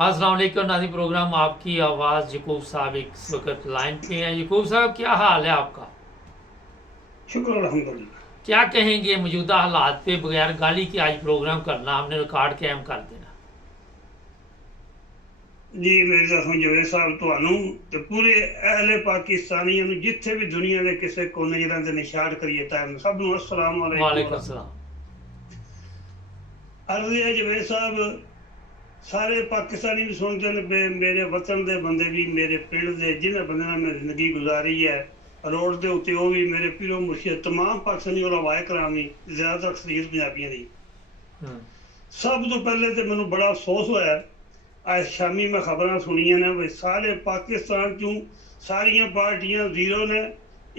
अस्सलाम वालेकुम नाज़रीन, प्रोग्राम आपकी आवाज़ यकूब साहब इस वक्त लाइन पे हैं। यकूब साहब, क्या हाल है आपका? शुक्र अल्हम्दुलिल्लाह। क्या कहेंगे मौजूदा हालात पे? बगैर गाली के आज प्रोग्राम करना, हमने रिकॉर्ड कायम कर देना। जी मेरी तरफों जवेद साहब ਤੁਹਾਨੂੰ ਤੇ ਪੂਰੇ ਅਹਲੇ ਪਾਕਿਸਤਾਨੀਆਂ ਨੂੰ ਜਿੱਥੇ ਵੀ ਦੁਨੀਆ ਦੇ ਕਿਸੇ ਕੋਨੇ ਜਿਹੜਾ ਤੇ ਨਿਸ਼ਾਨ ਕਰੀਏ ਤਾਂ ਸਭ ਨੂੰ अस्सलाम वालेकुम। वालेकुम सलाम। अर्ज़ है जवेद साहब, सारे पाकिस्तानी भी सुनते हैं पे मेरे वतन के बंदे भी, मेरे पिंड के जिन्हें बंदे नाल मैं जिंदगी गुजारी है रोड के उत्ते वो भी मेरे पीरो मुर्शिद तमाम पाकिस्तानी और हवाए करामी ज़्यादातर अक्सरियत पंजाबियों की। सब तो पहले तो मैनू बड़ा अफसोस होया आज शामी मैं खबर सुनिया ने भी सारे पाकिस्तान चों सारिया पार्टियां जीरो ने,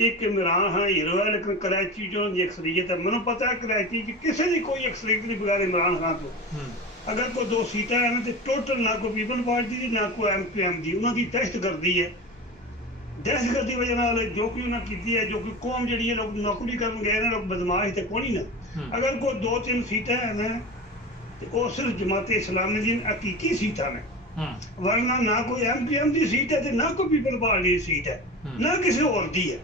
एक इमरान खान हीरो है लेकिन कराची चों दी अक्सरियत है। मैनू पता है कराची च किसी की कोई अक्सरियत नहीं बगैर इमरान खान तो। अगर कोई दो सीटा है ना तो टोटल ना कोई पीपल पार्टी की ना कोई MPM की उन्होंने दहशत गर्दी है। दहशत गर्दी वजह नाल जो कि उन्हें की है, जो कि कौम जी लोग नौकरी कर गए ना, लोग बदमाश थे कौन ही ना। अगर कोई दो तीन सीटा है ना तो वो सिर्फ जमात इस्लामी दी हकीकी सीटा ने, वरना ना कोई MPM की सीट है तो ना कोई पीपल पार्टी की सीट है, ना किसी और की है।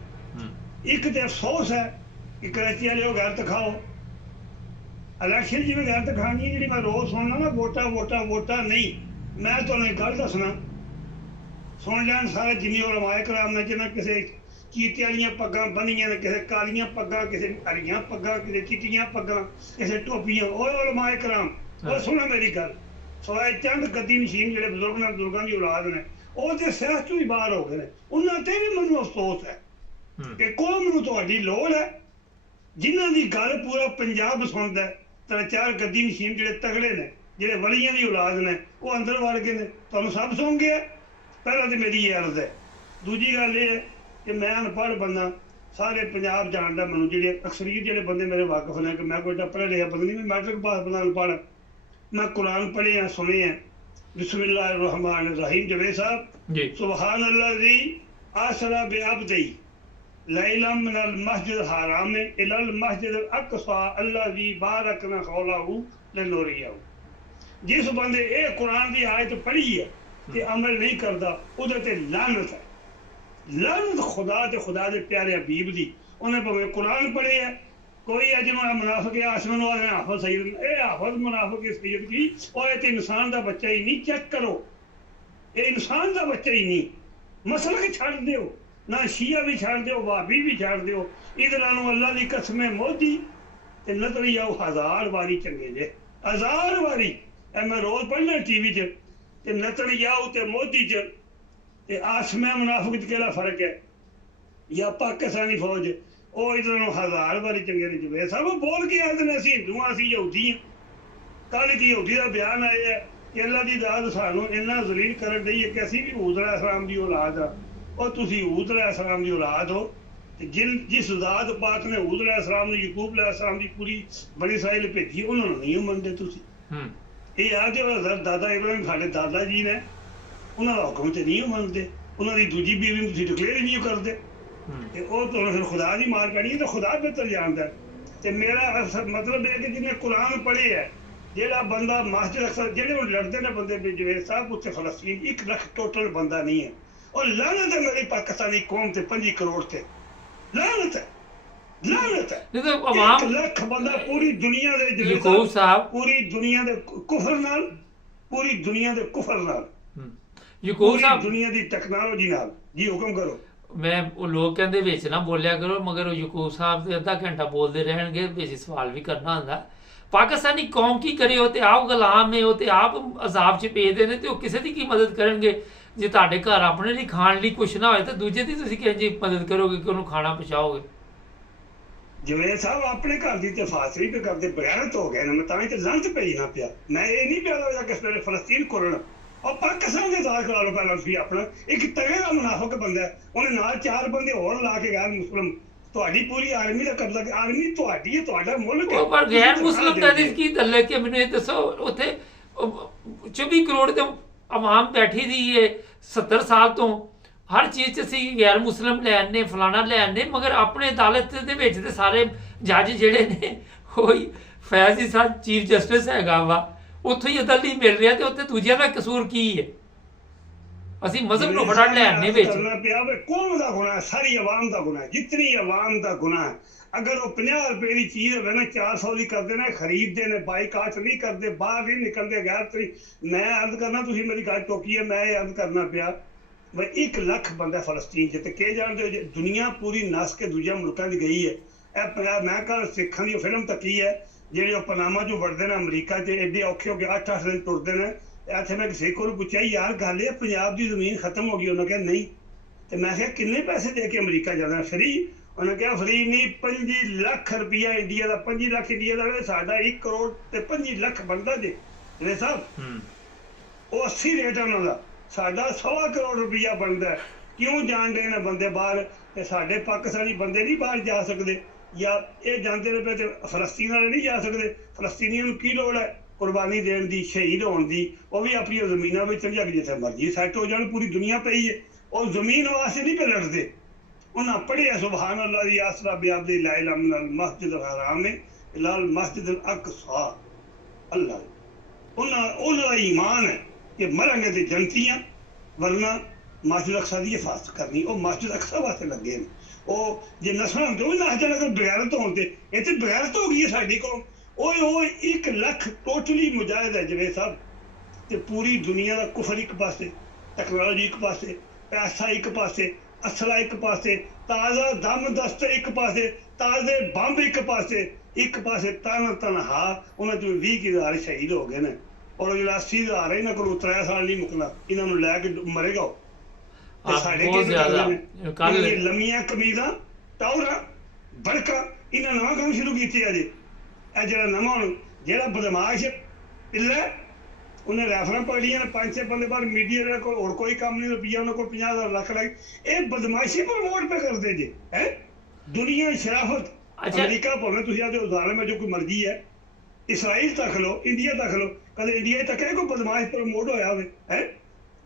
एक तो अफसोस है कि कराची वाले गैरत खाओ इलेक्शन जिवें गैरत खानी है जी। मैं रोज सुनना ना वोटा वोटा वोटा नहीं, मैं तुहानूं एक गल दसना सुन लैन सारे जिन्नी उलमाए कराम ने, जिन्हें किसी चीते वालियां पग्गां बनियां ने, किसी कालियां पग्गां, किसी हरियां पग्गां, किसी चिट्टियां पग्गां, किसी टोपियां। और उलमाए कराम और सुनो मेरी गल, सवाए चंद गद्दी नशीन जिहड़े बुजुर्गों की औलाद ने वो तो सियासत ही बाहर हो गए, उन्होंने ते भी मैनूं अफसोस है कि कौम नूं तुहाडी लोड़ है जिन्हां दी गल पूरा पंजाब सुनदा है। त्रै चार गद्दी नशीन जिहड़े तगड़े ने, जिहड़े वलियां दी औलाद ने, वो अंदर वड़ गए ने, तुहानूं सब सुन गया। पहला तो मेरी ये अर्ज है। दूजी गल ये है कि मैं अनपढ़ बंदा, सारे पंजाब जानदा मैनूं, जिहड़े अक्सरियत जिहड़े बंदे मेरे वाकफ ने कि मैं कोई पढ़ा लिखा बंदा नहीं, मैं मैट्रिक पास बंदा अनपढ़। मैं कुरान पढ़े हैं सुने हैं। बिस्मिल्लाहिर्रहमानिर्रहीम जवेद साहब जी। सुबहान अल्लाज़ी आसरा बिअब्दी लैलन मिनल मस्जिद हराम इलल मस्जिद अक़सा अल्लज़ी बारकना हौलहू लिनुरियहू। जिस बंदे ये कुरान की आयत पढ़ी है ते अमल नहीं करता उहदे ते लानत है। लानत खुदा ते खुदा दे प्यारे हबीब दी। उन्हें भावें कुरान पढ़े है, कोई है जिन्होंने मुनाफिक आसमान वाले हाफिज सईद, ये हाफिज मुनाफिक सईद की और ये इंसान का बच्चा ही नहीं। चेक करो, ये इंसान का बच्चा ही नहीं। मसलक छड़ दो, ना शिया भी छड़ दो, वाबी भी छड़ दो। इधर अल्लाह की कसम मोदी ते नजर आओ 1000 बारी चंगे जे, 1000 बारी। मैं रोज पढ़ना टीवी च ते नजर आओ ते मोदी च ते आसमान मुनाफिक च केड़ा फर्क है, या पाकिस्तानी फौज वो इधर 1000 बारी चंगे ने। जवेद साहब बोल के आते हैं असीं हिंदू हाँ, असीं यहूदी हैं। कल एक यहूदी का बयान आया है कि अल्लाह की दाद सानू इन्ना जलील कर दी है कि असीं भी हूद अलैहिस्सलाम की औलाद हाँ। और तुसीं हूद अलैहिस्सलाम की औलाद हो ते जिस ज़ात पाक ने हूद अलैहिस्सलाम ने यकूब अलैहिस्सलाम की पूरी बनी इसराइल भेजी, उन्होंने नहीं मनते तुसीं। ये आखदे हो हज़रत दादा इब्राहिम साडे दादा जी ने, उन्होंने हुक्म ते नहीं मनते, उन्होंने दूजी बीवी तुसीं डिक्लेयर ही नहीं करते। ਤੇ ਉਹ ਤੁਹਾਨੂੰ ਫਿਰ ਖੁਦਾ ਦੀ ਮਾਰ ਪੈਣੀ ਹੈ, ਤਾਂ ਖੁਦਾ ਬਿਹਤਰ ਜਾਣਦਾ। ਤੇ ਮੇਰਾ ਮਤਲਬ ਇਹ ਕਿ ਜਿਹਨੇ ਕੁਰਾਨ ਪੜ੍ਹੇ ਹੈ, ਜਿਹੜਾ ਬੰਦਾ ਮਸਜਿਦ ਅਕਸਰ ਜਿਹੜੇ ਉਹ ਲੜਦੇ ਨੇ ਬੰਦੇ ਵੀ ਜਵੇਦ ਸਾਹਿਬ ਉੱਥੇ ਫਲਸਤੀਨ 1 ਲੱਖ ਟੋਟਲ ਬੰਦਾ ਨਹੀਂ ਹੈ। ਉਹ ਲਾਨਤ ਹੈ ਮੇਰੀ ਪਾਕਿਸਤਾਨੀ ਕੌਮ ਤੇ 5 ਕਰੋੜ ਤੇ ਲਾਨਤ ਹੈ, ਲਾਨਤ ਹੈ। 1 ਲੱਖ ਬੰਦਾ ਪੂਰੀ ਦੁਨੀਆ ਦੇ ਯਕੂਬ ਸਾਹਿਬ, ਪੂਰੀ ਦੁਨੀਆ ਦੇ ਕੁਫਰ ਨਾਲ, ਪੂਰੀ ਦੁਨੀਆ ਦੇ ਕੁਫਰ ਨਾਲ, ਯਕੂਬ ਸਾਹਿਬ ਦੁਨੀਆ ਦੀ ਟੈਕਨੋਲੋਜੀ ਨਾਲ। ਜੀ ਹੁਕਮ ਕਰੋ। मैं वो लोग कहते विच ना बोलिया करो, मगर यकूब साहब तो अद्धा घंटा बोलते रहणगे, विच सवाल भी करना होंदा। पाकिस्तानी कौम की करे, वो तो आप गुलाम ने, वो तो आप अजाब च पेदे ने, तो किसी की मदद करेंगे? जे तुहाडे घर अपने लिए खाण लिए कुछ ना होए तो दूजे की तुसीं किंज मदद करोगे कि उन्होंने खाना पहुँचाओगे? जवेद साहब अपने घर की तो फासली पे करते बगैरत हो गए ना, मैं तां ही तो लानत भेजना पिया। मैं ये नहीं पिया किस वेले फलस्तीन कुरन और पाकिस्तान के साथ करा लो। पहला तुसीं अपना एक तगड़े का मुनाफिक बंदा है, उन्हें नाल 4 बंदे होर ला के गैर मुस्लिम, तुहाडी पूरी आर्मी का कब्जा, आर्मी तुहाडी है, तुहाडा मुल्क है। पर गैर मुस्लिम का की दल है कि मैंने ये दसो, उत्थे 24 करोड़ तो आवाम बैठी दी है 70 साल तो, हर चीज़ च असीं गैर मुस्लिम लै आने, फलाना लै आने, मगर अपने अदालत दे विच ते सारे जज जिहड़े ने कोई फैज़ ही साहब चीफ जस्टिस हैगा वा, ਉੱਥੋਂ ਹੀ ਅਦਲ ਨਹੀਂ ਮਿਲ ਰਿਹਾ ਤੇ ਉੱਥੇ ਦੂਜਿਆਂ ਦਾ ਕਸੂਰ ਕੀ ਹੈ? ਅਸੀਂ ਮਜ਼ਹਬ ਨੂੰ ਫੜਨ ਲੈ ਆਨੇ ਵਿੱਚ ਕਰਨਾ ਪਿਆ ਵੇ। ਕੌਮ ਦਾ ਗੁਨਾਹ, ਸਾਰੀ ਆਵਾਮ ਦਾ ਗੁਨਾਹ, ਜਿਤਨੀ ਆਵਾਮ ਦਾ ਗੁਨਾਹ। ਅਗਰ ਉਹ 50 ਰੁਪਏ ਦੀ ਚੀਜ਼ ਹੋਵੇ ਨਾ 400 ਦੀ ਕਰਦੇ ਨੇ, ਖਰੀਦਦੇ ਨੇ, ਬਾਈਕਾਟ ਨਹੀਂ ਕਰਦੇ, ਬਾਹਰ ਨਹੀਂ ਨਿਕਲਦੇ ਗੈਰ ਤਰੀ। ਮੈਂ ਅਰਜ਼ ਕਰਨਾ, ਤੁਸੀਂ ਮੇਰੀ ਗੱਲ ਟੋਕੀ ਹੈ, ਮੈਂ ਇਹ ਅਰਜ਼ ਕਰਨਾ ਪਿਆ ਬਈ 1 ਲੱਖ ਬੰਦਾ ਫਲਸਤੀਨ 'ਚ, ਤੇ ਕੀ ਜਾਣਦੇ ਹੋ ਜੇ ਦੁਨੀਆ ਪੂਰੀ ਨਸ ਕੇ ਦੂਜੇ ਮੁਲਕਾਂ 'ਚ ਗਈ ਹੈ। ਇਹ ਮੈਂ ਕੱਲ ਸਿੱਖਾਂ ਦੀ ਫਿਲਮ ਤੱਕੀ ਹੈ, ਜਿਹੜੇ ਉਹ ਪਨਾਮਾ 'ਚੋਂ ਵੜਦੇ ਨੇ ਅਮਰੀਕਾ 'ਚ, ਐਡੇ ਔਖੇ ਹੋ ਕੇ 8-8 ਦਿਨ ਟੁਰਦੇ ਨੇ। ਇੱਥੇ ਮੈਂ ਕਿਸੇ ਕੋਲ ਪੁੱਛਿਆ, ਯਾਰ ਗੱਲ ਇਹ ਪੰਜਾਬ ਦੀ ਜ਼ਮੀਨ ਖਤਮ ਹੋ ਗਈ? ਉਹਨਾਂ ਕਿਹਾ ਨਹੀਂ। ਤੇ ਮੈਂ ਕਿਹਾ ਕਿੰਨੇ ਪੈਸੇ ਦੇ ਕੇ ਅਮਰੀਕਾ ਜਾਣਾ? ਫਰੀ? ਉਹਨੇ ਕਿਹਾ ਫਰੀ ਨਹੀਂ, 25 ਲੱਖ ਰੁਪਇਆ ਇੰਡੀਆ ਦਾ, 25 ਲੱਖ ਇੰਡੀਆ ਦਾ, ਸਾਡਾ 1 ਕਰੋੜ ਤੇ 25 ਲੱਖ ਬਣਦਾ ਜੇ ਜਿਹੜੇ ਸਾਹਿਬ, ਉਹ 80 ਰੇਟ ਹੈ ਉਹਨਾਂ ਦਾ, ਸਾਡਾ 1.25 ਕਰੋੜ ਰੁਪਇਆ ਬਣਦਾ। ਕਿਉਂ ਜਾਣ ਦੇ ਨੇ ਬੰਦੇ ਬਾਹਰ, ਤੇ ਸਾਡੇ ਪਾਕਿਸਤਾਨੀ ਬੰਦੇ ਨਹੀਂ ਬਾਹਰ ਜਾ ਸਕਦੇ? ਜਾਂ ਇਹ ਜਾਂਦੇ ਨੇ ਪਏ ਤੇ ਫਲਸਤੀਨ ਵਾਲੇ ਨਹੀਂ ਜਾ ਸਕਦੇ? ਫਲਸਤੀਨੀਆਂ ਨੂੰ ਕੀ ਲੋੜ ਹੈ ਕੁਰਬਾਨੀ ਦੇਣ ਦੀ, ਸ਼ਹੀਦ ਹੋਣ ਦੀ? ਉਹ ਵੀ ਆਪਣੀਆਂ ਜ਼ਮੀਨਾਂ ਵਿੱਚ ਚਲ ਜਾ ਕੇ ਜਿੱਥੇ ਮਰਜ਼ੀ ਸੈੱਟ ਹੋ ਜਾਣ, ਪੂਰੀ ਦੁਨੀਆ ਪਈ ਹੈ। ਉਹ ਜ਼ਮੀਨ ਵਾਸਤੇ ਨਹੀਂ ਪਏ ਲੜਦੇ। ਉਹਨਾਂ ਪੜ੍ਹਿਆ ਸੁਬਹਾਨ ਅੱਲਾਹ ਦੀ ਆਸਰਾ ਬਿਆਬਦੀ ਲਾ ਇਲਾਹਾ ਇਲਲ ਮਸਜਿਦ ਅਲ ਹਰਾਮ ਇਲਲ ਮਸਜਿਦ ਅਲ ਅਕਸਾ। ਅੱਲਾਹ ਉਹਨਾਂ ਦਾ ਈਮਾਨ ਹੈ ਕਿ ਮਰਾਂਗੇ ਤੇ ਜੰਤੀਆਂ, ਵਰਨਾ ਮਸਜਿਦ ਅਕਸਾ ਦੀ ਹਿਫਾਜ਼ਤ ਕਰਨੀ। ਉਹ ਮਸਜਿਦ ਅਕਸਾ ਵਾਸਤੇ ਲੱਗੇ ਨੇ। ਉਹ ਜੇ ਨਸਲਾਂ ਹੁੰਦੇ ਉਹ ਨਾ ਜਾਣ ਅਗਰ ਬਗੈਰਤ ਹੋਣ ਤੇ, ਇੱਥੇ ਬਗੈਰਤ ਹੋ ਗਈ ਹੈ ਸਾਡੀ ਕੋਲ। ਉਹ 1 ਲੱਖ ਟੋਟਲੀ ਮੁਜਾਹਿਦ ਹੈ ਜਿਵੇਂ ਸਭ, ਤੇ ਪੂਰੀ ਦੁਨੀਆ ਦਾ ਕੁਫਰ ਇੱਕ ਪਾਸੇ, ਟੈਕਨੋਲੋਜੀ ਇੱਕ ਪਾਸੇ, ਪੈਸਾ ਇੱਕ ਪਾਸੇ, ਅਸਲਾ ਇੱਕ ਪਾਸੇ, ਤਾਜ਼ਾ ਦਮ ਦਸਤੇ ਇੱਕ ਪਾਸੇ, ਤਾਜ਼ੇ ਬੰਬ ਇੱਕ ਪਾਸੇ ਤਨਹਾ ਉਹਨਾਂ ਚੋਂ 20,000 ਸ਼ਹੀਦ ਹੋ ਗਏ ਨੇ। ਔਰ ਜਿਹੜਾ 80,000 ਇਹਨਾਂ ਕੋਲ 3 ਸਾਲ ਨਹੀਂ ਮੁੱਕਣਾ, ਇਹਨਾਂ ਨੂੰ ਲੈ ਕੇ ਮਰੇਗਾ। ਤੇ ਸਾਡੇ ਕੀ ਲੰਮੀਆਂ ਕਮੀਜ਼ਾਂ, ਟੌਰਾਂ, ਬੜਕਾ, ਇਹਨਾਂ ਨਵਾਂ ਕੰਮ ਸ਼ੁਰੂ ਕੀਤੇ ਅਜੇ। ਇਹ ਜਿਹੜਾ ਨਵਾਂ ਹੁਣ ਜਿਹੜਾ ਬਦਮਾਸ਼ ਪਿੱਲਾ, ਉਹਨੇ ਰੈਫਰਾਂ ਪਕੜੀਆਂ ਨੇ 5-6 ਬੰਦੇ ਬਾਹਰ, ਮੀਡੀਆ ਦੇ ਕੋਲ ਹੋਰ ਕੋਈ ਕੰਮ ਨਹੀਂ, ਰੁਪਈਆ ਉਹਨਾਂ ਕੋਲ 50,000 ਲੱਖ ਲੱਗ। ਇਹ ਬਦਮਾਸ਼ੀ ਪ੍ਰਮੋਟ ਪੇ ਕਰਦੇ ਜੇ ਹੈ ਦੁਨੀਆ ਸ਼ਰਾਫਤ। ਅਮਰੀਕਾ ਭਾਵੇਂ ਤੁਸੀਂ ਆਦੇ ਉਦਾਹਰਨ ਜੋ ਕੋਈ ਮਰਜ਼ੀ ਹੈ, ਇਸਰਾਈਲ ਤੱਕ ਲਓ, ਇੰਡੀਆ ਤੱਕ ਲਓ, ਕਦੇ ਇੰਡੀਆ ਤੱਕ ਕੋਈ ਬਦਮਾਸ਼ ਪ੍ਰਮੋਟ ਹੋਇਆ ਹੋਵੇ ਹੈ?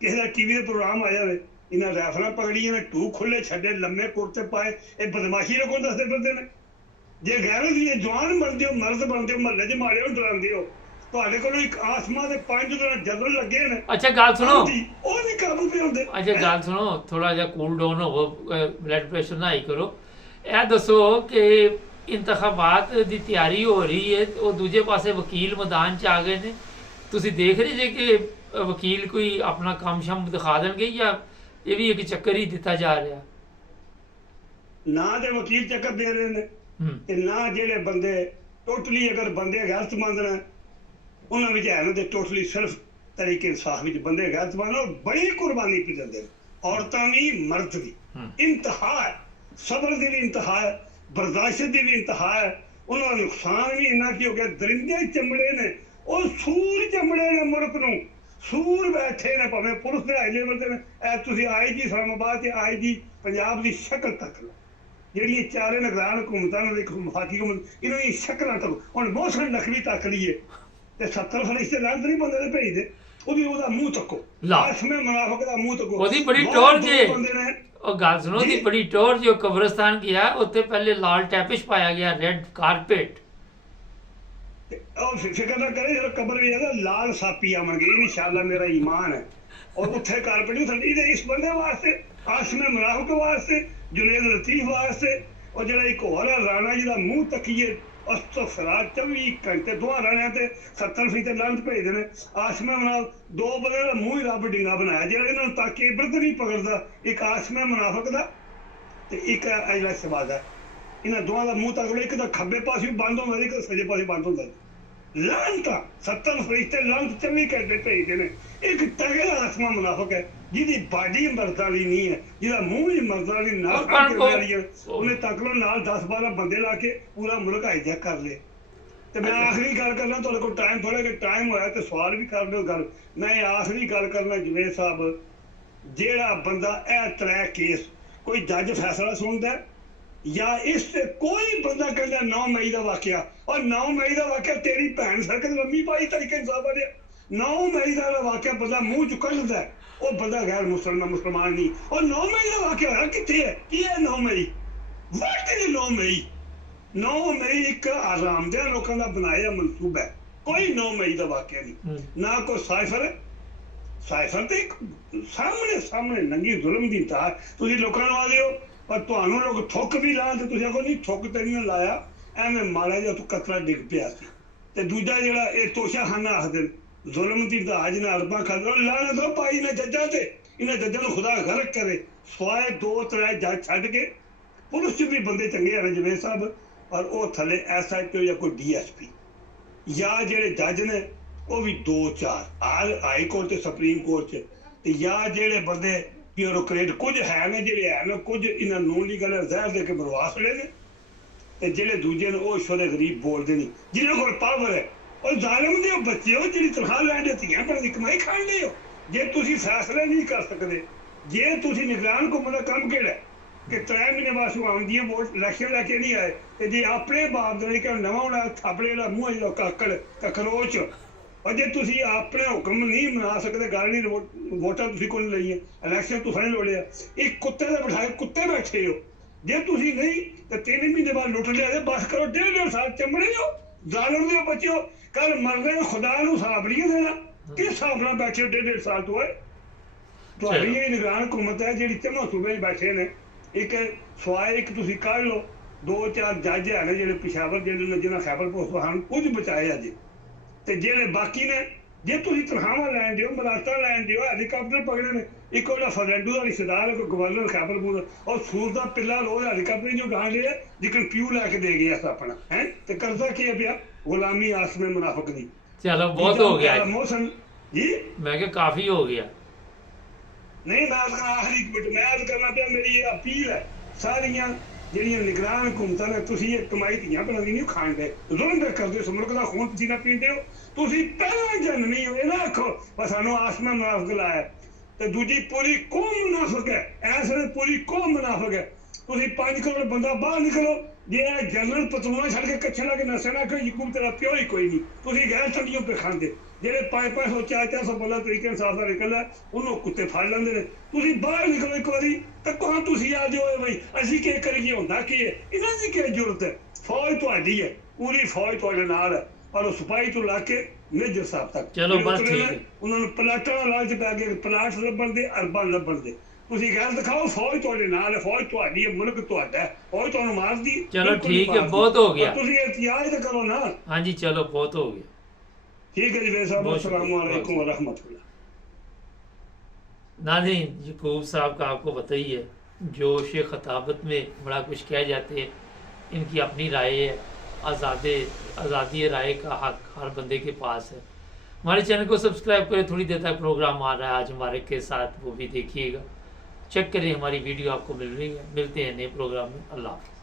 ਕਿਸੇ ਦਾ ਟੀਵੀ ਦੇ ਪ੍ਰੋਗਰਾਮ ਆਇਆ ਹੋਵੇ? ਇਹਨਾਂ ਰੈਫਰਾਂ ਪਕੜੀਆਂ ਨੇ, ਟੂ ਖੁੱਲੇ ਛੱਡੇ, ਲੰਮੇ ਕੁੜਤੇ ਪਾਏ, ਇਹ ਬਦਮਾਸ਼ੀ ਲੋਕਾਂ ਨੂੰ ਦੱਸਦੇ ਫਿਰਦੇ ਨੇ। ਜੇ ਗੈਰ ਦੀ ਜਵਾਨ ਬਣਦੇ ਹੋ, ਮਰਦ ਬਣਦੇ ਹੋ, ਮਹੱਲੇ 'ਚ ਮਾਰੇ ਹੋ, ਡਰਾਉਂਦੇ ਹੋ, ਤੁਹਾਡੇ ਕੋਲ ਇੱਕ ਆਸਮਾਨ ਦੇ 5 ਦਿਨ ਜਦਲ ਲੱਗੇ ਨੇ। ਅੱਛਾ ਗੱਲ ਸੁਣੋ, ਉਹ ਨਹੀਂ ਕਾਬੂ ਪੇ ਹੁੰਦੇ। ਅੱਛਾ ਗੱਲ ਸੁਣੋ, ਥੋੜਾ ਜਿਹਾ ਕੂਲ ਡਾਊਨ ਹੋਵੋ, ਬਲੱਡ ਪ੍ਰੈਸ਼ਰ ਨਾ ਹਾਈ ਕਰੋ। ਇਹ ਦੱਸੋ ਕਿ ਇੰਤਖਾਬਾਤ ਦੀ ਤਿਆਰੀ ਹੋ ਰਹੀ ਹੈ, ਉਹ ਦੂਜੇ ਪਾਸੇ ਵਕੀਲ ਮੈਦਾਨ 'ਚ ਆ ਗਏ ਨੇ। ਤੁਸੀਂ ਦੇਖ ਰਹੇ ਜੇ ਕਿ ਵਕੀਲ ਕੋਈ ਆਪਣਾ ਕੰਮ ਸ਼ਮ ਦਿਖਾ ਦੇਣਗੇ, ਜਾਂ ਇਹ ਵੀ ਇੱਕ ਚੱਕਰ ਹੀ ਦਿੱਤਾ ਜਾ ਰਿਹਾ? ਨਾ ਤੇ ਵਕੀਲ ਚੱਕਰ ਦੇ ਰਹੇ ਨੇ, ਤੇ ਨਾ ਜਿਹੜੇ ਬੰਦੇ ਟੋਟਲੀ ਅਗਰ ਬੰਦੇ ਗੈਰਤਮੰਦ ਨੇ ਉਹਨਾਂ ਵਿੱਚ ਹੈ ਨਾ, ਤੇ ਟੋਟਲੀ ਸਿਰਫ ਤਰੀਕੇ ਇਨਸਾਫ ਵਿੱਚ ਬੰਦੇ ਗੈਰਤਮੰਦ ਨੇ, ਬੜੀ ਕੁਰਬਾਨੀ ਪੀ ਦਿੰਦੇ ਨੇ, ਔਰਤਾਂ ਵੀ ਮਰਦ ਵੀ। ਇੰਤਹਾ ਹੈ, ਸਬਰ ਦੀ ਵੀ ਇੰਤਹਾ ਹੈ, ਬਰਦਾਸ਼ਤ ਦੀ ਵੀ ਇੰਤਹਾ ਹੈ। ਉਹਨਾਂ ਦਾ ਨੁਕਸਾਨ ਵੀ ਇੰਨਾ ਕੀ ਹੋ ਗਿਆ, ਦਰਿੰਦੇ ਚਮੜੇ ਨੇ, ਉਹ ਸੂਰ ਚਮੜੇ ਨੇ ਮੁਲਕ ਨੂੰ, ਸੂਰ ਬੈਠੇ ਨੇ, ਭਾਵੇਂ ਪੁਲਿਸ ਦੇ ਹਾਈ ਲੈਵਲ ਤੇ ਨੇ। ਤੁਸੀਂ IG ਇਸਲਾਮਾਬਾਦ ਤੇ IG ਪੰਜਾਬ ਦੀ ਸ਼ਕਲ ਤੱਕ ਲਓ, ਜਿਹੜੀਆਂ ਚਾਰੇ ਨਿਗਰਾਨ ਹਕੂਮਤਾਂ ਨੇ, ਵਫਾਕੀ ਹਕੂਮਤ, ਇਹਨਾਂ ਦੀ ਸ਼ਕਲਾਂ ਤੱਕ ਹੁਣ ਬਹੁਤ ਸਾਰੇ ਨਕਲੀ ਤੱਕ ਲਈਏ, ਤੇ 70 ਫਰਿਸ਼ਤੇ ਲੰਦ ਨਹੀਂ ਬੰਦੇ ਦੇ ਭੇਜਦੇ, ਉਹਦਾ ਮੂੰਹ ਤੱਕੋ, ਆਸਮੇ ਮੁਨਾਫਿਕ ਦਾ ਮੂੰਹ ਤੱਕੋ। ਉਹਦੀ ਬੜੀ ਟੌਰ ਜੇ, ਉਹ ਗੱਲ ਸੁਣੋ, ਉਹਦੀ ਬੜੀ ਟੌਰ ਜੇ। ਉਹ ਕਬਰਸਤਾਨ ਗਿਆ, ਉੱਥੇ ਪਹਿਲੇ ਲਾਲ ਟੈਪਿਸ਼ ਪਾਇਆ ਗਿਆ, ਰੈੱਡ ਕਾਰਪੇਟ। ਉਹ ਫਿਕਰ ਨਾ ਕਰੇ, ਜਦੋਂ ਕਬਰ ਵੀ ਇਹਦਾ ਲਾਲ ਸਾਪੀ ਆਵਣਗੇ, ਇਨਸ਼ਾਅੱਲਾ, ਮੇਰਾ ਈਮਾਨ ਹੈ। ਔਰ ਉੱਥੇ ਕਾਰਪੇਟ ਵੀ ਥੱਲੇ ਇਸ ਬੰਦੇ ਵਾਸਤੇ, ਆਸਮੇ ਮੁਨਾਫਿਕ ਵਾਸਤੇ, ਜੁਨੇਦ ਲਤੀਫ ਵਾਸਤੇ। ਉਹ ਜਿਹੜਾ ਇੱਕ ਹੋਰ ਰਾਣਾ ਜਿਹਦਾ ਮੂੰਹ ਤੱਕੀਏ, ਅਸਤਗਫਿਰullah 24 ਘੰਟੇ ਦੋਹਾਂ ਰਾਣਿਆਂ ਤੇ 70% ਲੰਦ ਭੇਜਦੇ ਨੇ। ਆਸਮੇ ਮੁਨਾਫਿਕ, 2 ਬੰਦੇ ਦਾ ਮੂੰਹ ਹੀ ਰੱਬ ਡਿੰਗਾ ਬਣਾਇਆ, ਜਿਹੜਾ ਇਹਨਾਂ ਨੂੰ ਤਾਂ ਕੇ ਇਬਰਤ ਨਹੀਂ ਪਕੜਦਾ। ਇੱਕ ਆਸਮੇ ਮੁਨਾਫਿਕ ਦਾ ਤੇ ਇੱਕ ਅਜਲਾ ਸ਼ਬਾਜ਼ ਦਾ, ਇਹਨਾਂ ਦੋਵਾਂ ਦਾ ਮੂੰਹ ਤੱਕ ਇੱਕ ਤਾਂ ਖੱਬੇ ਪਾਸੇ ਬੰਦ ਹੁੰਦਾ, ਇੱਕ ਸੱਜੇ ਪਾਸੇ ਬੰਦ ਹੁੰਦਾ। ਲਾਂਤਾ 70 ਫਰਿਸ਼ਤੇ ਲੰਦ 24 ਘੰਟੇ ਭੇਜਦੇ ਨੇ। ਇੱਕ ਤਗੜਾ ਆਸਮਾ ਮੁਨਾਫਿਕ ਹੈ, ਜਿਹਦੀ ਬਾਡੀ ਮਰਦਾਂ ਵਾਲੀ ਨਹੀਂ ਹੈ, ਜਿਹਦਾ ਮੂੰਹ ਹੀ ਮਰਦਾਂ ਵਾਲੀ ਨਾ ਕਰਕੇ, ਉਹਨੇ ਤੱਕ ਲੋ ਨਾਲ 10-12 ਬੰਦੇ ਲਾ ਕੇ ਪੂਰਾ ਮੁਲਕ ਹਾਈਜੈਕ ਕਰ ਲਏ। ਤੇ ਮੈਂ ਆਖਰੀ ਗੱਲ ਕਰਨਾ, ਤੁਹਾਡੇ ਕੋਲ ਟਾਈਮ ਥੋੜਾ ਜਿਹਾ ਟਾਈਮ ਹੋਇਆ ਤੇ ਸਵਾਲ ਵੀ ਕਰ ਲਿਓ ਗੱਲ। ਮੈਂ ਆਖਰੀ ਗੱਲ ਕਰਨਾ, ਜਵੇਦ ਸਾਹਿਬ, ਜਿਹੜਾ ਬੰਦਾ ਇਹ 3 ਕੇਸ ਕੋਈ ਜੱਜ ਫੈਸਲਾ ਸੁਣਦਾ, ਜਾਂ ਇਸ ਤੇ ਕੋਈ ਬੰਦਾ ਕਹਿੰਦਾ 9 ਮਈ ਦਾ ਵਾਕਿਆ, ਔਰ 9 ਮਈ ਦਾ ਵਾਕਿਆ ਤੇਰੀ ਭੈਣ ਸੜਕ ਲੰਮੀ ਪਾਈ ਤਰੀਕੇ ਇਨਸਾਫ ਵਾਲੇ, 9 ਮਈ ਦਾ ਵਾਕਿਆ ਬੰਦਾ ਮੂੰਹ ਚ ਕੱਢਦਾ, ਉਹ ਬੰਦਾ ਗੈਰ ਮੁਸਲਮਾਨ ਨਹੀਂ। ਔਰ 9 ਮਈ ਦਾ ਵਾਕਿਆ ਹੋਇਆ ਕਿੱਥੇ ਹੈ? ਕੀ ਹੈ 9 ਮਈ? ਵਾਟ ਇਜ਼ 9 ਮਈ? 9 ਮਈ ਇੱਕ ਆਰਾਮਦਿਆ ਲੋਕਾਂ ਦਾ ਬਣਾਇਆ ਮਨਸੂਬਾ ਹੈ। ਕੋਈ 9 ਮਈ ਦਾ ਵਾਕਿਆ ਨਹੀਂ, ਨਾ ਕੋਈ ਸਾਈਫਰ ਤੇ ਇੱਕ ਸਾਹਮਣੇ ਨੰਗੀ ਜ਼ੁਲਮ ਦੀ ਤਾਰ ਤੁਸੀਂ ਲੋਕਾਂ ਨੂੰ ਆਦੇ ਹੋ, ਪਰ ਤੁਹਾਨੂੰ ਲੋਕ ਥੁੱਕ ਵੀ ਲਾਣ ਤੇ ਤੁਸੀਂ ਆਖੋ ਨਹੀਂ ਥੁੱਕ ਤੇ ਨਹੀਂ ਲਾਇਆ, ਐਵੇਂ ਮਾੜਾ ਜਿਹਾ ਤੂੰ ਕਤਰਾ ਡਿੱਗ ਪਿਆ ਸੀ। ਤੇ ਦੂਜਾ ਜਿਹੜਾ ਇਹ ਤੋਸ਼ਾਖਾਨਾ ਆਖਦੇ ਜ਼ੁਲਮ ਦੀ ਦਾਜ ਨਾਲ ਅਰਬਾਂ ਖਾਂਦਾ, ਲਾਣਾ ਦੋ ਪਾਈ ਨੇ ਜੱਜਾਂ ਤੇ, ਇਹਨਾਂ ਜੱਜਾਂ ਨੂੰ ਖੁਦਾ ਗਰਕ ਕਰੇ, ਸਵਾਏ 2-3 ਜੱਜ ਛੱਡ ਕੇ ਪੁਲਿਸ 'ਚ ਵੀ ਬੰਦੇ ਚੰਗੇ ਆ ਜਵੇਦ ਸਾਹਿਬ, ਪਰ ਉਹ ਥੱਲੇ SHO ਜਾਂ ਕੋਈ DSP ਜਾਂ ਜਿਹੜੇ ਜੱਜ ਨੇ ਉਹ ਵੀ 2-4 ਹਾਈ ਕੋਰਟ ਤੇ ਸੁਪਰੀਮ ਕੋਰਟ 'ਚ, ਤੇ ਜਾਂ ਜਿਹੜੇ ਬੰਦੇ ਬਿਊਰੋਕਰੇਟ ਕੁਝ ਹੈ ਨੇ, ਜਿਹੜੇ ਹੈ ਨੇ ਕੁਝ ਇਹਨਾਂ ਨੂੰ ਲੀਗਲ ਜ਼ਹਿਰ ਦੇ ਕੇ ਬਰਵਾ ਛੜੇ ਨੇ, ਤੇ ਜਿਹੜੇ ਦੂਜੇ ਨੇ ਉਹ ਸ਼ੋਰੇ ਗਰੀਬ ਬੋਲਦੇ ਨਹੀਂ, ਜਿਹਨਾਂ ਕੋਲ ਪਾਵਰ ਹੈ। ਉਹ ਜ਼ਾਲਿਮ ਦੇ ਉਹ ਬੱਚੇ ਹੋ ਜਿਹੜੀ ਤਨਖਾਹ ਲੈਣ ਦੇ ਧੀਆਂ ਭੈਣਾਂ ਦੀ ਕਮਾਈ ਖਾਣ ਦੇ ਹੋ। ਜੇ ਤੁਸੀਂ ਫੈਸਲੇ ਨਹੀਂ ਕਰ ਸਕਦੇ, ਜੇ ਤੁਸੀਂ ਨਿਗਰਾਨ ਘੁੰਮਣ ਦਾ ਕੰਮ ਕਿਹੜਾ ਕਿ 3 ਮਹੀਨੇ ਬਾਅਦ ਆਉਂਦੀਆਂ ਵੋਟ ਇਲੈਕਸ਼ਨ ਲੈ ਕੇ ਨਹੀਂ ਆਏ, ਤੇ ਜੇ ਆਪਣੇ ਬਾਪ ਦੇ ਕਿ ਨਵਾਂ ਹੋਣਾ ਥਾਪੜੇ ਜਿਹੜਾ ਮੂੰਹ ਜਿਹੜਾ ਕਾਕੜ ਕਕਰੋਚ, ਔਰ ਜੇ ਤੁਸੀਂ ਆਪਣੇ ਹੁਕਮ ਨਹੀਂ ਮਨਾ ਸਕਦੇ, ਗੱਲ ਨਹੀਂ ਵੋਟਾਂ ਤੁਸੀਂ ਕੋਲ ਲਈਏ, ਇਲੈਕਸ਼ਨ ਤੁਸੀਂ ਲੜਿਆ, ਇੱਕ ਕੁੱਤੇ ਦੇ ਬਿਠਾਏ ਕੁੱਤੇ ਬੈਠੇ ਹੋ। ਜੇ ਤੁਸੀਂ ਨਹੀਂ ਤੇ 3 ਮਹੀਨੇ ਬਾਅਦ ਲੁੱਟ ਲਿਆ, ਬਸ ਕਰੋ 1.5 ਸਾਲ ਚੰਬੜੇ ਹੋ, ਜ਼ਾਲਮ ਦੇ ਬੱਚਿਓ, ਕੱਲ ਮਰਦੇ ਖੁਦਾ ਨੂੰ ਹਿਸਾਬ ਨਹੀਂ ਦੇਣਾ, ਕਿਸ ਹਿਸਾਬ ਨਾਲ ਬੈਠੇ 1.5 ਸਾਲ ਤੋਂ ਹੈ। ਤੁਹਾਡੀ ਇਹ ਨਿਗਰਾਨ ਹੁਕੂਮਤ ਹੈ ਜਿਹੜੀ ਤਿੰਨੋਂ ਸੂਬੇ 'ਚ ਬੈਠੇ ਨੇ, ਇੱਕ ਸਵਾਏ ਇੱਕ ਤੁਸੀਂ ਕੱਢ ਲਓ 2-4 ਜੱਜ ਹੈ ਨੇ ਜਿਹੜੇ ਪਿਸ਼ਾਵਰ ਜਿਹੜੇ ਜਿਹਨਾਂ ਖੈਬਰ ਪਖਤੂਨਖਵਾ ਕੁਝ ਬਚਾਏ ਅਜੇ, ਤੇ ਜਿਹੜੇ ਬਾਕੀ ਨੇ ਜੇ ਤੁਸੀਂ ਤਨਖਾਹਾਂ ਲੈਣ ਦਿਓ, ਮਰਾਸਤਾਂ ਲੈਣ ਦਿਓ, ਹੈਲੀਕਾਪਟਰ ਪਕੜੇ ਨੇ, ਇੱਕ ਉਹਦਾ ਫਰੈਂਡੂ ਦਾ ਰਿਸ਼ਤੇਦਾਰ ਹੈ ਕੋਈ ਗਵਰਨਰ ਖੈਬਰਪੁਰ, ਉਹ ਸੂਰ ਦਾ ਪਿੱਲਾ ਲੋ ਹੈਲੀਕਾਪਟਰ ਜੋ ਗਾਂ ਲਿਆ ਜਿਕਣ ਪਿਊ ਲੈ ਕੇ ਦੇ ਗਿਆ ਆਪਣਾ ਹੈ, ਤੇ ਕਰਜ਼ਾ ਕੀ ਪਿਆ ਗੁਲਾਮੀ ਆਸਮੇ ਮੁਨਾਫਿਕ ਦੀ। ਚਲੋ ਬਹੁਤ ਹੋ ਗਿਆ ਮੌਸਮ ਜੀ, ਮੈਂ ਕਿਹਾ ਕਾਫੀ ਹੋ ਗਿਆ। ਨਹੀਂ ਮੈਂ ਆਖਰੀ ਮਿੰਟ ਮੈਂ ਅੱਜ ਕਰਨਾ ਪਿਆ, ਮੇਰੀ ਇਹ ਅਪੀਲ ਹੈ ਸਾਰੀਆਂ ਜਿਹੜੀਆਂ ਨਿਗਰਾਨ ਹੁਕੂਮਤਾਂ ਨੇ, ਤੁਸੀਂ ਇਹ ਕਮਾਈ ਧੀਆਂ ਭੈਣਾਂ ਦੀ ਨਹੀਂ ਖਾਣ ਦੇ, ਜ਼ੁਲਮ ਕਰਦੇ ਹੋ, ਮੁਲਕ ਦਾ ਖੂਨ ਪਸੀਨਾ ਪੀਂਦੇ ਹੋ, ਤੁਸੀਂ ਪਹਿਲਾਂ ਜਨਮੀ ਹੋ। ਇਹ ਨਾ ਆਖੋ ਬਸ ਸਾਨੂੰ ਆਸਮਾਨ ਮੁਨਾਫਿਕ ਲਾਇਆ, ਤੇ ਦੂਜੀ ਪੂਰੀ ਕੌਮ ਮੁਨਾਫਿਕ ਹੈ, ਇਸ ਵੇਲੇ ਪੂਰੀ ਕੌਮ ਮੁਨਾਫਿਕ ਹੈ। ਤੁਸੀਂ 5 ਕਰੋੜ ਬੰਦਾ ਬਾਹਰ ਨਿਕਲੋ, ਜੇ ਇਹ ਜਨਰਲ ਪਤਲੂਆਂ ਛੱਡ ਕੇ ਕੱਛੇ ਲਾ ਕੇ ਨਸ਼ੇ ਨਾ ਕੋਈ ਯਕੂਬ ਤੇਰਾ ਪਿਓ ਹੀ ਕੋਈ ਨਹੀਂ, ਤੁਸੀਂ ਗੈਰ ਸੰਡੀਆਂ ਪੇ ਖਾਂਦੇ, ਜਿਹੜੇ 500 400 ਬੰਦਾ ਤਰੀਕੇ ਇਨਸਾਫ ਦਾ ਨਿਕਲਦਾ ਉਹਨੂੰ ਕੁੱਤੇ ਫੜ ਲੈਂਦੇ ਨੇ। ਤੁਸੀਂ ਬਾਹਰ ਨਿਕਲੋ ਇੱਕ ਵਾਰੀ ਤਾਂ ਕਹਾਂ ਤੁਸੀਂ ਆ ਜਾਓ ਬਈ ਅਸੀਂ ਕੀ ਕਰੀਏ, ਹੁੰਦਾ ਕੀ ਹੈ, ਇਹਨਾਂ ਦੀ ਕੀ ਜ਼ਰੂਰਤ ਹੈ, ਫੌਜ ਤੁਹਾਡੀ ਹੈ, ਪੂਰੀ ਫੌਜ ਤੁਹਾਡੇ ਨਾਲ ਹੈ, ਪਰ ਉਹ ਸਿਪਾਹੀ ਤੋਂ ਲਾ ਕੇ ਮੇਜਰ ਸਾਹਿਬ ਤੱਕ ਚਲੋ ਬਸ ਠੀਕ ਹੈ, ਉਹਨਾਂ ਨੂੰ ਪਲਾਟਾਂ ਦਾ ਲਾਲਚ ਪੈ ਗਿਆ, ਪਲਾਟ ਲੱਭਣ ਦੇ ਅਰਬਾਂ ਲੱਭਣ ਦੇ। ਤੁਸੀਂ ਗੱਲ ਦਿਖਾਓ ਫੌਜ ਤੁਹਾਡੇ ਨਾਲ ਹੈ, ਫੌਜ ਤੁਹਾਡੀ ਹੈ, ਮੁਲਕ ਤੁਹਾਡਾ ਹੈ, ਫੌਜ ਤੁਹਾਨੂੰ ਮਾਰਦੀ। ਚਲੋ ਠੀਕ ਹੈ, ਬਹੁਤ ਹੋ ਗਿਆ, ਤੁਸੀਂ ਇhtiyaj ਤਾਂ ਕਰੋ ਨਾ। ਹਾਂਜੀ ਚलो बहुत हो गया, ठीक है जी भाई साहब, अस्सलाम वालेकुम व रहमतुल्लाह। नाज़रीन यकूब साहब का आपको पता ही है, जो शेख खताबत में बड़ा कुछ कह जाते हैं, इनकी अपनी राय है, आज़ादी राय का हक हर बंदे के पास है। हमारे चैनल को सब्सक्राइब करें, थोड़ी देर तक प्रोग्राम आ रहा है आज हमारे के साथ, वो भी देखिएगा, चेक करें, हमारी वीडियो आपको मिल रही है। मिलते हैं नए प्रोग्राम में, अल्लाह हाफ़िज़।